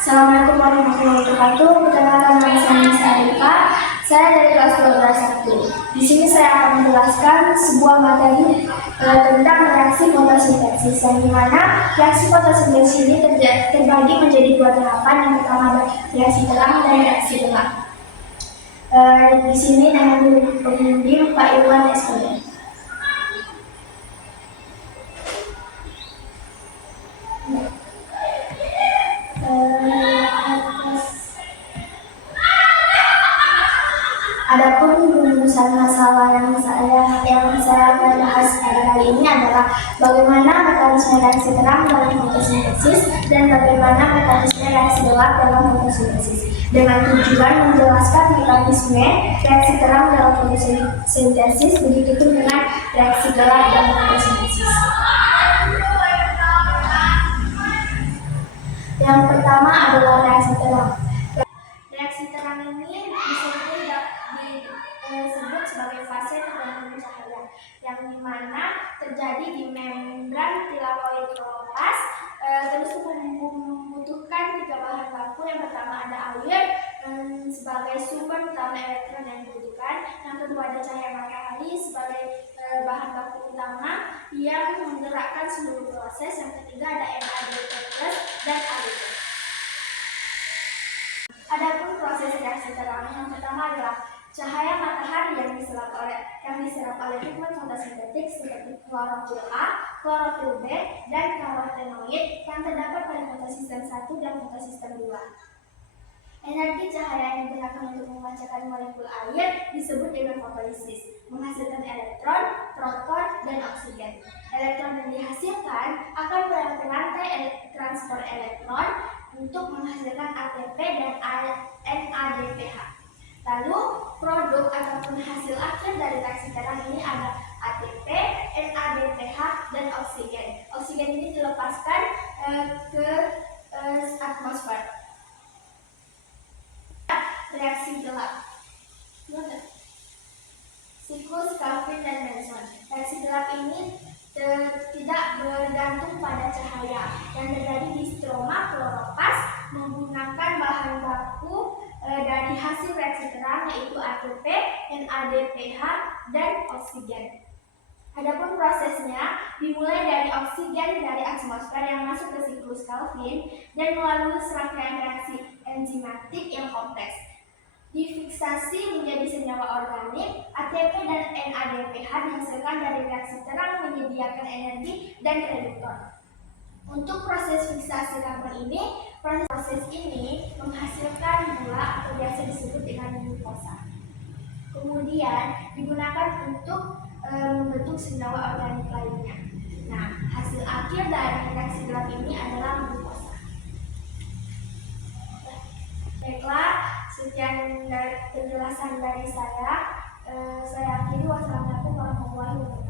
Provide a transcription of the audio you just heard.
Assalamualaikum warahmatullahi wabarakatuh. Perkenalkan nama saya Nisa Arifah. Saya dari kelas 12 1. Di sini saya akan menjelaskan sebuah materi tentang reaksi fotosintesis, yang dimana reaksi fotosintesis ini terbagi menjadi dua tahapan. Yang pertama ada reaksi terang dan reaksi gelap. Di sini dengan pembimbing Pak Irwan SPD. Adapun rumusan masalah yang saya bahas pada kali ini adalah bagaimana mekanisme reaksi terang dalam fotosintesis dan bagaimana mekanisme reaksi gelap dalam fotosintesis, dengan tujuan menjelaskan mekanisme reaksi terang dalam fotosintesis, begitupun dengan reaksi gelap dalam fotosintesis. Yang pertama adalah reaksi terang. Reaksi terang ini disebut sebagai fase terbentuknya cahaya, yang dimana terjadi di membran tilakoid klopas. Terus membutuhkan tiga bahan baku. Yang pertama ada air sebagai sumber utama elektron yang dibutuhkan. Yang kedua ada cahaya matahari sebagai bahan baku utama yang menggerakkan seluruh proses. Yang ketiga ada NADP+ dan ADP. Adapun proses reaksi terang, yang pertama adalah cahaya matahari yang diserap oleh pigmen fotosintetik seperti klorofil A, klorofil B, dan karotenoid yang terdapat pada fotosistem 1 dan fotosistem 2. Energi cahaya yang digunakan untuk memancarkan molekul air disebut dengan fotolisis, menghasilkan elektron, proton, dan oksigen. Elektron yang dihasilkan akan berada ke rantai transport elektron untuk menghasilkan ATP dan NADPH. Lalu produk ataupun hasil akhir dari reaksi terang ini ada ATP, NADPH, dan oksigen. Oksigen ini dilepaskan ke atmosfer. Reaksi gelap. Siklus Calvin dan Benson. Reaksi gelap ini tidak bergantung pada cahaya yang terjadi di stroma kloropas menggunakan bahan baku dari hasil reaksi terang, yaitu ATP, NADPH, dan oksigen. Adapun prosesnya dimulai dari oksigen dari atmosfer yang masuk ke siklus Calvin dan melalui serangkaian reaksi enzimatik yang kompleks. Difiksasi menjadi senyawa organik. ATP dan NADPH dihasilkan dari reaksi terang menyediakan energi dan reduktor. Untuk proses fiksasi karbon ini, proses ini menghasilkan gula atau biasa disebut dengan glukosa. Kemudian digunakan untuk membentuk senyawa organik lainnya. Nah, hasil akhir dari reaksi gelap ini adalah glukosa. Baiklah, sekian penjelasan dari saya. Saya akhiri. Wassalamualaikum warahmatullahi wabarakatuh.